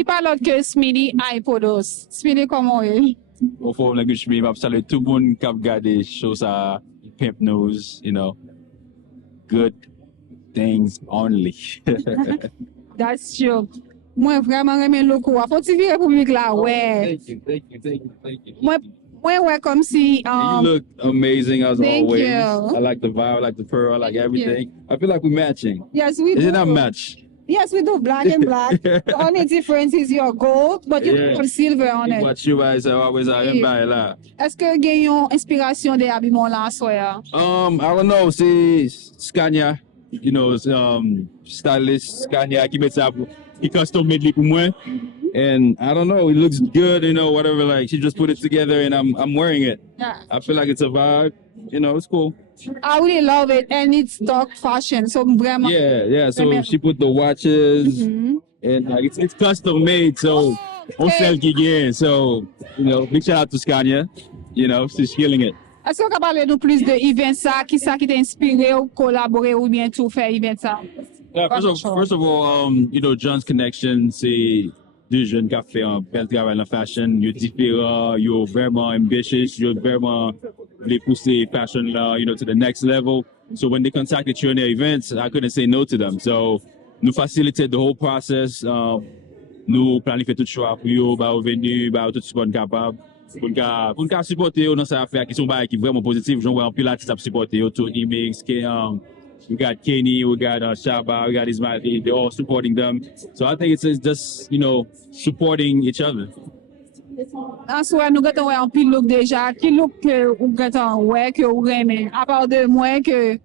Li pa lot ke Smitty iPodos. Smitty koman e? Au fond, like je me salue tout le monde qui a regardé show ça, Pimp News, you know, good things only. That's true. Mwen vreman reme loko a. Foti vi Republik la, wè. Thank you. Mwen wè kom si... And you look amazing as thank always. you. I like the vibe, I like the pearl, I like everything. I feel like we're matching. Yes, we Is do. it not match? Yes, we do black and black. The only difference is your gold, but you Yeah. put silver on it. What you guys are always by là. Est-ce que gen yon inspiration de abimon la soya? I don't know, c'est Scania, you know, stylist Scania qui met ça, qui custom made it pour moi. And I don't know, it looks good, you know, whatever. Like she just put it together, and I'm wearing it. Yeah. I feel like it's a vibe, you know, it's cool. I really love it, and it's dark fashion, so vraiment. Yeah. So she put the watches, and like it's custom made, so on sell again. So you know, big shout out to Scania. You know, she's killing it. Est-ce qu'on peut parler nous plus de event ça, qui ça qui t'a inspiré ou collaborer ou bien tout faire event ça? First of all, you know, John's Connection, c'est deux jeunes qui ont fait un bel travail dans la fashion. Ils sont différents, ils sont vraiment ambitious, ils sont vraiment voulu pousser fashion là, you know, to the next level. So when they contacted you in their events, I couldn't say no to them. So nous facilitate the whole process. Nous planifions tout choix pour eux, bah au venu, bah tout ce qu'on est capable. Pour nous supporter dans cette affaire qui sont qui vraiment positif. J'en vois un pilote qui supporter tout Emix, we got Kenny, we got Shaba, we got Ismail, they're all supporting them. So I think it's just, you know, supporting each other. En soi, nous gâtons un pile look déjà. Qui look que ou gâtons ouais que ou aimez. À part de moi que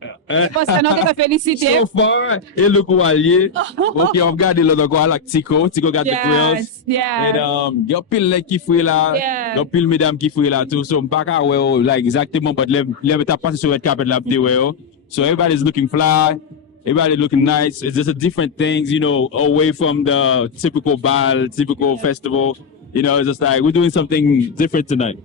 parce que nous te féliciter. So far, it look allié. Okay, on regarde l'autre quoi like Tico got the grills. Yeah. And yo pile like qui fouille là, yo pile mesdames qui fouille là tout. So m'pas ouais like exactement but les t'a passé sur red carpet là ouais. So everybody's looking fly. Everybody looking nice. It's just a different things, you know, away from the typical bal, typical festival. You know, it's just like we're doing something different tonight.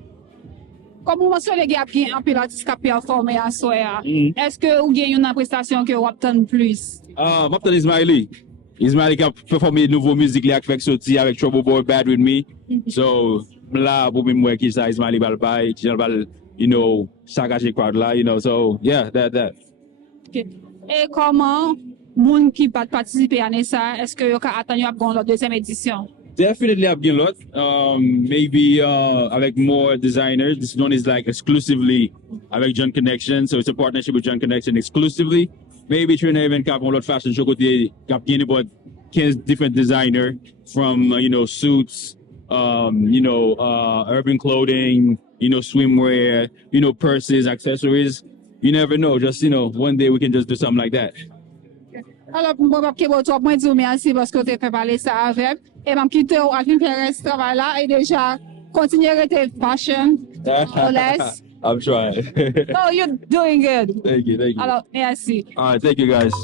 Comme vous mentionnez qu'il y a un pilote qui a performé à soya, est-ce que vous avez une prestation que vous obtenez plus? M'obtenez Ismaili. Ismaili qui a performé de nouveau musique là avec sorti avec Trouble Boy Bad With Me. So là pour moi qui ça Ismaili balbay, qui va you know, sagager crowd là, you know. So yeah, that. Okay. Et comment moun qui pas participer à ça, est-ce que vous avez attendu à la deuxième édition? Definitely I've been a lot. Maybe avec more designers. This one is like exclusively avec John Connection, so it's a partnership with John Connection exclusively. Maybe trying to even cap on lot fashion show côté cap gain about 15 different designer from you know suits, you know urban clothing, you know swimwear, you know purses, accessories. You never know. Just you know, one day we can just do something like that. Alors, je vais vous dire merci parce que tu as fait parler ça avec. Et je vais quitter à faire ce travail-là et déjà continuer à être fashion. Less. I'm trying. No, you're doing good. Thank you. Alors, merci. All right, thank you guys.